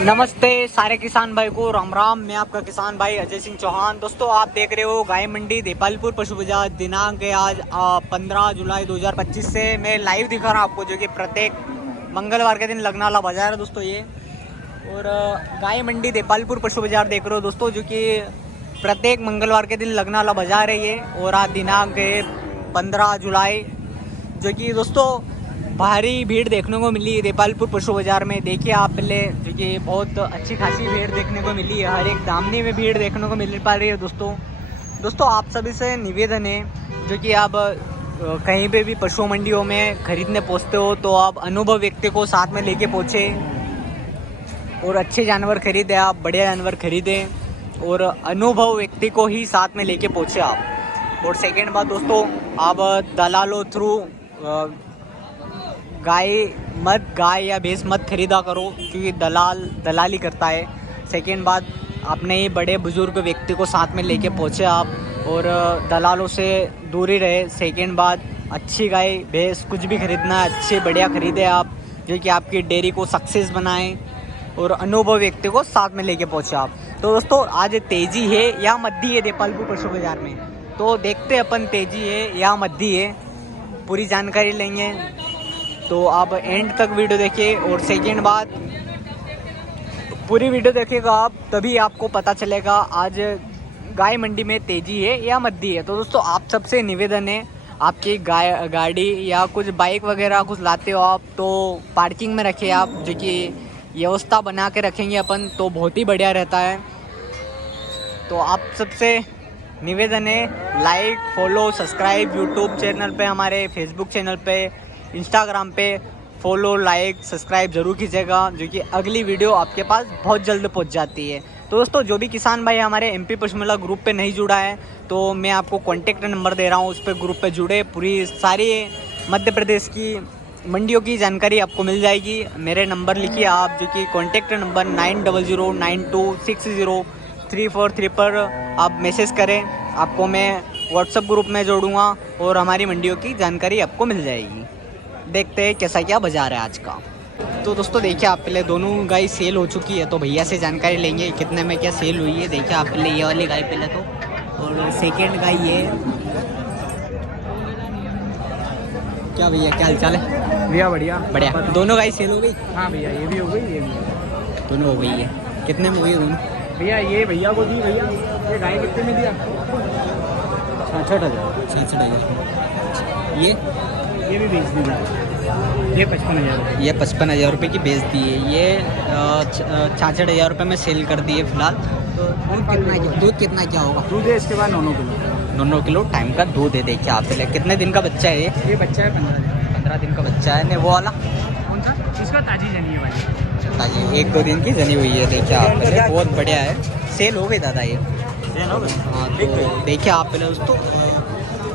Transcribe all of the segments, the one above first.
नमस्ते सारे किसान भाई को राम राम। मैं आपका किसान भाई अजय सिंह चौहान। दोस्तों आप देख रहे हो गाय मंडी देपालपुर पशु बाजार। दिनांक है आज 15 जुलाई 2025 से मैं लाइव दिखा रहा हूँ आपको, जो कि प्रत्येक मंगलवार के दिन लगने वाला बाजार है दोस्तों ये। और गाय मंडी देपालपुर पशु बाजार देख रहे हो दोस्तों, जो कि प्रत्येक मंगलवार के दिन लगने वाला बाजार है ये। और आज दिनांक है 15 जुलाई, जो कि दोस्तों भारी भीड़ देखने को मिली है देपालपुर पशु बाजार में। देखिए आप पहले, जो कि बहुत अच्छी खासी भीड़ देखने को मिली है। हर एक दामनी में भीड़ देखने को मिल पा रही है दोस्तों आप सभी से निवेदन है, जो कि आप कहीं पे भी पशु मंडियों में खरीदने पहुंचते हो तो आप अनुभव व्यक्ति को साथ में लेके पहुँचे और अच्छे जानवर खरीदें, आप बढ़िया जानवर खरीदें और अनुभव व्यक्ति को ही साथ में लेके पहुँचे आप। और सेकेंड बात दोस्तों, आप दलालों थ्रू गाय या भैंस मत खरीदा करो, क्योंकि दलाली करता है। सेकेंड बात, अपने ही बड़े बुजुर्ग व्यक्ति को साथ में लेके पहुँचे आप और दलालों से दूरी रहे। सेकेंड बात, अच्छी गाय भैंस कुछ भी खरीदना है अच्छे बढ़िया खरीदे आप, जो कि आपकी डेयरी को सक्सेस बनाएं और अनुभव व्यक्ति को साथ में लेके पहुँचे आप। तो दोस्तों आज तेज़ी है या मद्दी है देपालपुर पशु बाजार में, तो देखते अपन तेज़ी है या मद्दी है, पूरी जानकारी लेंगे। तो आप एंड तक वीडियो देखिए। और सेकेंड बात, पूरी वीडियो देखिएगा आप, तभी आपको पता चलेगा आज गाय मंडी में तेज़ी है या मद्दी है। तो दोस्तों आप सबसे निवेदन है, आपकी गाड़ी या कुछ बाइक वगैरह कुछ लाते हो आप तो पार्किंग में रखें आप, जो कि व्यवस्था बना के रखेंगे अपन तो बहुत ही बढ़िया रहता है। तो आप सबसे निवेदन है, like follow subscribe YouTube channel पे, हमारे फेसबुक चैनल पे, इंस्टाग्राम पे फॉलो लाइक सब्सक्राइब जरूर कीजिएगा, जो कि अगली वीडियो आपके पास बहुत जल्द पहुंच जाती है। तो दोस्तों जो भी किसान भाई हमारे एमपी पशु मेला ग्रुप पे नहीं जुड़ा है तो मैं आपको कॉन्टेक्ट नंबर दे रहा हूँ, उस पर ग्रुप पे जुड़े, पूरी सारी मध्य प्रदेश की मंडियों की जानकारी आपको मिल जाएगी। मेरे नंबर लिखिए आप, जो कि कॉन्टेक्ट नंबर 9009260343 पर आप मैसेज करें, आपको मैं व्हाट्सएप ग्रुप में जोड़ूंगा और हमारी मंडियों की जानकारी आपको मिल जाएगी। देखते हैं कैसा क्या बाजार है आज का। तो दोस्तों देखिए आप पहले दोनों गाय सेल हो चुकी है, तो भैया से जानकारी लेंगे कितने में क्या सेल हुई है। देखिए आप पहले ये वाली गाय पहले तो, और सेकेंड गाय ये। क्या भैया क्या हालचाल है? भैया बढ़िया बढ़िया। दोनों गाय सेल हो गई? हाँ भैया, ये भी हो गई, ये भी दोनों हो गई है। कितने में हुई दोनों? भैया ये भैया को दी भैया, ये गाय कितने में दिया? 66,000। 66,000। ये भी बेच दी, ये 55,000। ये 55,000 रुपये की बेच दी है। ये 66,000 रुपये में सेल कर दी है फिलहाल। तो दूध कितना क्या होगा? दूध है इसके बाद 9 किलो। 9 किलो टाइम का दूध है। देखिए आप पहले कितने दिन का बच्चा है ये बच्चा है 15 दिन का बच्चा है। नहीं वो वाला कौन सा? इसका ताजी जनी है भाई, ताजी 1-2 दिन की जनी हुई है। देखिए आप पहले, बहुत बढ़िया है। सेल हो गई दादा ये? सेल हो गई। हाँ तो देखिए आप पहले दोस्तों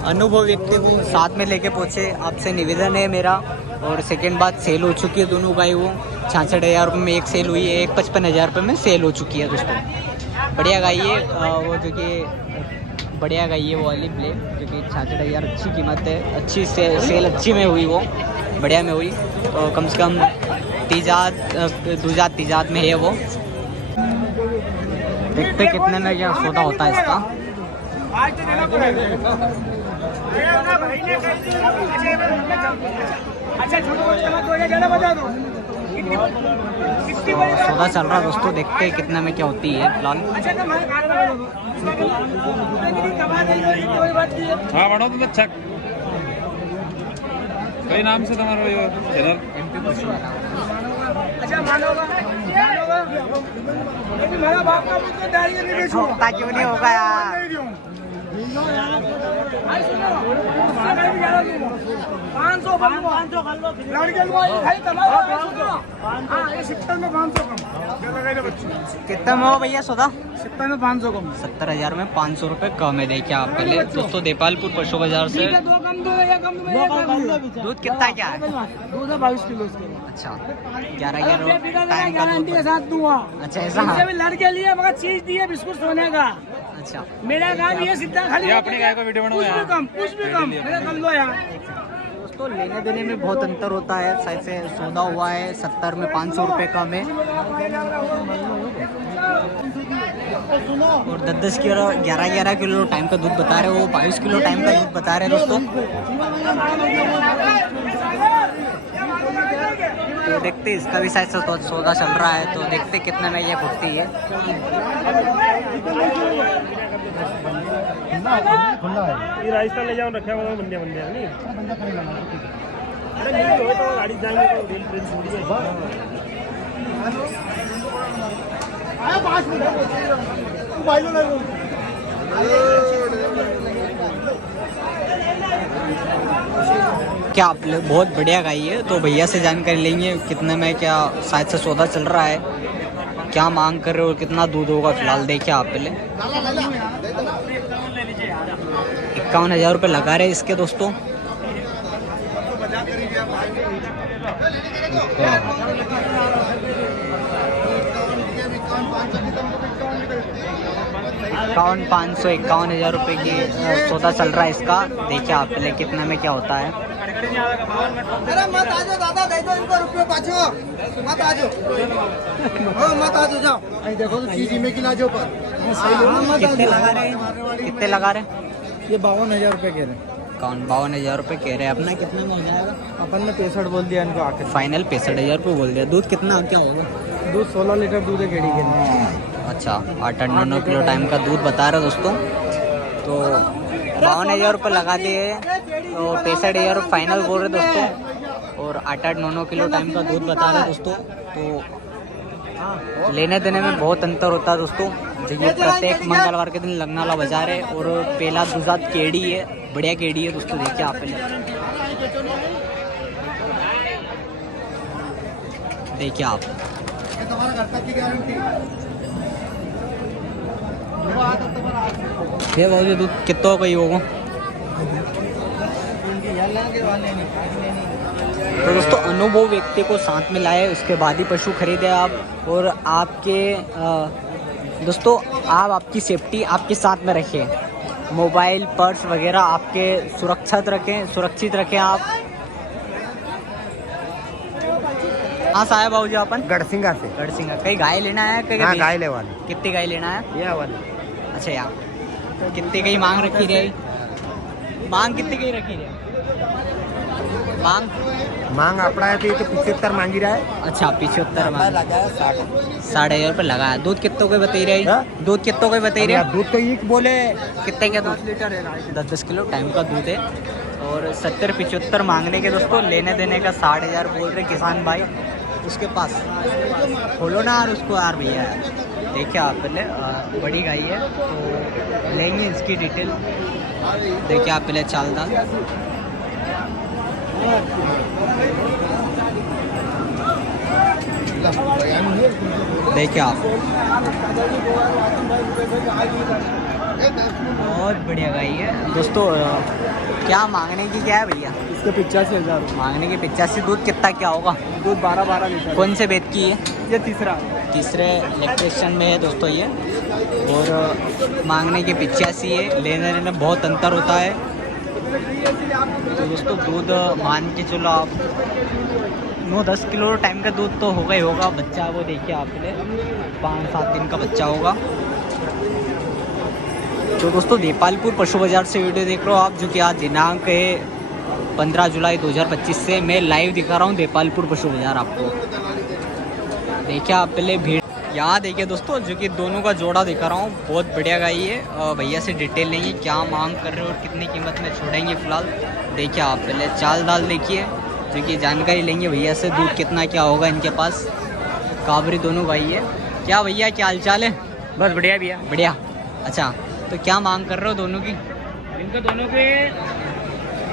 अनुभव व्यक्ति को साथ में लेके पहुँचे, आपसे निवेदन है मेरा। और सेकेंड बात, सेल हो चुकी है दोनों गाय, वो 66,000 रुपये में एक सेल हुई है, एक 55,000 रुपये में सेल हो चुकी है दोस्तों। बढ़िया गाय है वो, जो कि बढ़िया गाय है वो वाली ब्लैक, जो कि 66,000 अच्छी कीमत है, अच्छी सेल अच्छी में हुई, वो बढ़िया में हुई। तो कम से कम तीजात में है वो। देखते कितने में क्या सौदा होता है इसका। सौदा चल रहा दोस्तों, देखते हैं कितना में क्या होती है फिलहाल। हाँ बढ़ो तो अच्छा कई नाम से तुम्हारा चैनल एमपी पशु मेला। क्यों नहीं होगा यार? कितना में हो भैया सौदा? 70 में 500 कम। 70,000 में 500 रुपये कम है। देखिए आप पहले दोस्तों देपालपुर पशु बाजार से। दूध कितना क्या है? दूध है 22 किलो इसके। अच्छा 11 टाइम का दूध के साथ दूंगा। अच्छा ऐसा? लड़के लिए मगर चीज दी है बिस्कुट सोने का। अच्छा मेरा काम ये सीधा खाली ये अपनी गाय को वीडियो बनाओ यार। कुछ भी कम मेरा कर लो यार। दोस्तों लेने देने में बहुत अंतर होता है। शायद से सौदा हुआ है 70 में 500 रुपये कम है। और 10-10 किलो 11-11 किलो टाइम का दूध बता रहे, वो 22 किलो टाइम का दूध बता रहे दोस्तों। तो देखते इसका भी शायद सौदा चल रहा है, तो देखते कितने में ये फुटती है। ये राजस्थान ले जाओ रखा हुआ बंदे नहीं अरे नहीं हो तो गाड़ी जाएंगे तो रेल ट्रेन छोड़ दो आया 5 मिनट भाई लो क्या आप लोग बहुत बढ़िया गाई है, तो भैया से जानकारी लेंगे कितने में क्या शायद से सौदा चल रहा है, क्या मांग कर रहे हो, कितना दूध होगा। फिलहाल देखिए आप पहले 51,000 रुपये लगा रहे इसके दोस्तों। इक्यावन 51,000 रुपये की सौदा चल रहा है इसका। देखिए आप पहले कितने में क्या होता है। अरे मत आ जाओ दादा, दे दो इनको रुपये पाछो, मत आ जाओ, मत आ जाओ। अरे देखो तो चीज में किला जो पर कितने लगा रहे हैं, कितने लगा रहे हैं? ये 52,000 रुपये कह रहे हैं। 52,000 रुपये कह रहे हैं। अपना कितने में हो जाएगा? अपन ने 65 बोल दिया इनको आखिर। फाइनल 65,000 रुपये बोल दिया। दूध कितना क्या होगा? दूध 16 लीटर दूध है गेड़ी के। अच्छा 8-9 किलो टाइम का दूध बता रहे दोस्तों। तो 52,000 रुपये लगा दिए, तो 65,000 फाइनल बोल रहे दोस्तों। और 8-9 किलो टाइम का दूध बता रहे दोस्तों। तो लेने देने में बहुत अंतर होता है दोस्तों। ये प्रत्येक मंगलवार के दिन लगनाला बाजार है और पहला दूसरा केड़ी है, बढ़िया केड़ी है दोस्तों। देखिए आप देखिए आप ये बहुत दूध कितना का ही होगा। तो दोस्तों अनुभव व्यक्ति को साथ में लाए, उसके बाद ही पशु खरीदे आप। और आपके दोस्तों आप आपकी सेफ्टी आपके साथ में रखें, मोबाइल पर्स वगैरह आपके सुरक्षित रखें आप। हाँ साहब बाबू जी अपन गढ़सिंगा से। गढ़सिंगा कहीं गाय लेना है? कहीं हाँ गाय ले वाले। कितनी गाय लेना है? ये वाले। अच्छा यार कितने की मांग रखी रही? मांग कितने की रखी रही? मांग अपना है तो 75 मांगी रहा है। अच्छा 75 मांग, 60,000 रुपये लगा है। दूध कितों के बता रही? दूध कितों के बता रही? दूध तो एक बोले कितने का दूध? 10-10 किलो टाइम का दूध है। और 70-75 मांगने के दोस्तों, लेने देने का 60,000 बोल रहे किसान भाई उसके पास। खोलो ना यार उसको यार भैया। देखिए आप पहले बड़ी गाय है, तो लेंगे इसकी डिटेल। देखिए आप पहले चालदार देखिए आप, बहुत बढ़िया गाय है दोस्तों। क्या मांगने की क्या है भैया? इसके 85,000 मांगने की 85। दूध कितना क्या होगा? दूध 12 लीटर। कौन से बेद की है? ये तीसरे इलेक्ट्रिशियन में है दोस्तों ये। और मांगने के 85 है, लेने देने में बहुत अंतर होता है। तो दोस्तों दूध मान के चलो आप 9-10 किलो टाइम का दूध तो होगा ही होगा। बच्चा वो देखिए आप 5-7 दिन का बच्चा होगा। तो दोस्तों देपालपुर पशु बाजार से वीडियो देख रहे हो आप, जो कि आज दिनांक है 15 जुलाई 2025 से मैं लाइव दिखा रहा हूँ देपालपुर पशु बाजार आपको। देखिए आप पहले भीड़ यहाँ देखिए दोस्तों, जो कि दोनों का जोड़ा दिखा रहा हूँ। बहुत बढ़िया गाय है। भैया से डिटेल लेंगे क्या मांग कर रहे हो और कितनी कीमत में छोड़ेंगे फिलहाल। देखिए आप पहले चाल दाल देखिए, जो कि जानकारी लेंगे भैया से। दूध कितना क्या होगा इनके पास। काबरी दोनों गाय है। क्या भैया क्या हाल चाल है? बस बढ़िया भैया। बढ़िया। अच्छा तो क्या मांग कर रहे हो दोनों की? इनको दोनों के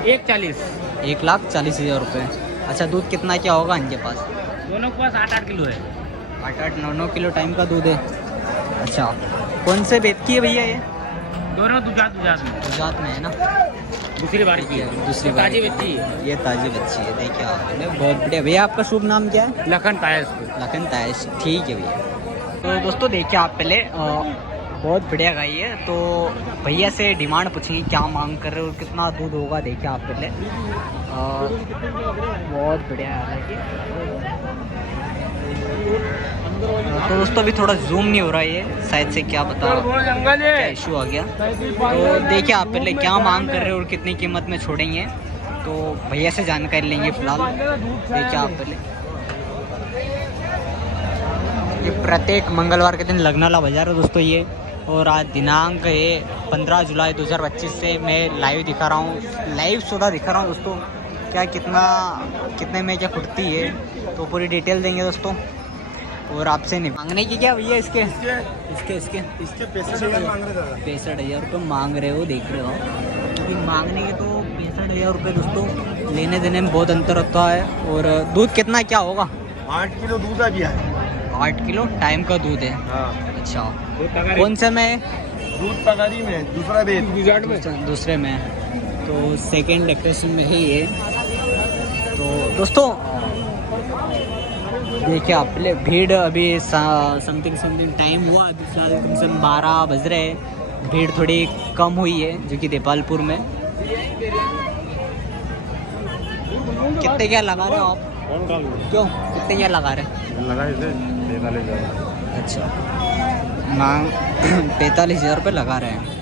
140। 1,40,000 रुपये। अच्छा दूध कितना क्या होगा इनके पास? दोनों के पास 8-8 किलो है। 8-9 किलो टाइम का दूध है। अच्छा कौन से बेद की है भैया ये? दोनों दुजात में। गुजरात में है ना? दूसरी बार की है। दूसरी बार ताजी बच्ची है। ये ताजी बच्ची है। देखिए आप बहुत बढ़िया। भैया आपका शुभ नाम क्या है? लखन तायस। लखन तायश। ठीक है भैया। तो दोस्तों देखिए आप पहले बहुत बढ़िया गाय है। तो भैया से डिमांड पूछेंगे क्या मांग कर रहे हो और कितना दूध होगा, देखिए आप पहले। बहुत बढ़िया है तो दोस्तों अभी थोड़ा जूम नहीं हो रहा है ये, शायद से क्या पता क्या इशू आ गया। तो देखिए आप पहले क्या मांग कर रहे हो और कितनी कीमत में छोड़ेंगे, तो भैया से जानकारी लेंगे फिलहाल। देखिए आप पहले, ये प्रत्येक मंगलवार के दिन लगनाला बाजार है दोस्तों ये, और आज दिनांक है 15 जुलाई 2025 से मैं लाइव दिखा रहा हूँ, लाइव सौदा दिखा रहा हूँ दोस्तों। क्या कितने में क्या खुटती है तो पूरी डिटेल देंगे दोस्तों। और आपसे नहीं मांगने की क्या भैया इसके 65,000 मांग रहे दादा। 65,000 रुपये मांग रहे हो, देख रहे हो, क्योंकि मांगने के तो 65,000 रुपये दोस्तों, लेने देने में बहुत अंतर होता है। और दूध कितना क्या होगा? 8 किलो दूध आ गया है। 8 किलो टाइम का दूध है। हाँ, अच्छा, कौन से में? दूध पगारी में, दूसरा बेच दूसरे में, तो सेकेंड लैक्टेशन में ही है। तो दोस्तों देखिए आप भीड़ अभी समथिंग टाइम हुआ, अभी फिलहाल कम से कम 12 बज रहे हैं। भीड़ थोड़ी कम हुई है जो कि देपालपुर में। कितने क्या लगा रहे हो आप? क्यों कितने क्या लगा रहे हैं? लगा इसे 45,000। अच्छा, मांग 45,000 रुपये लगा रहे हैं।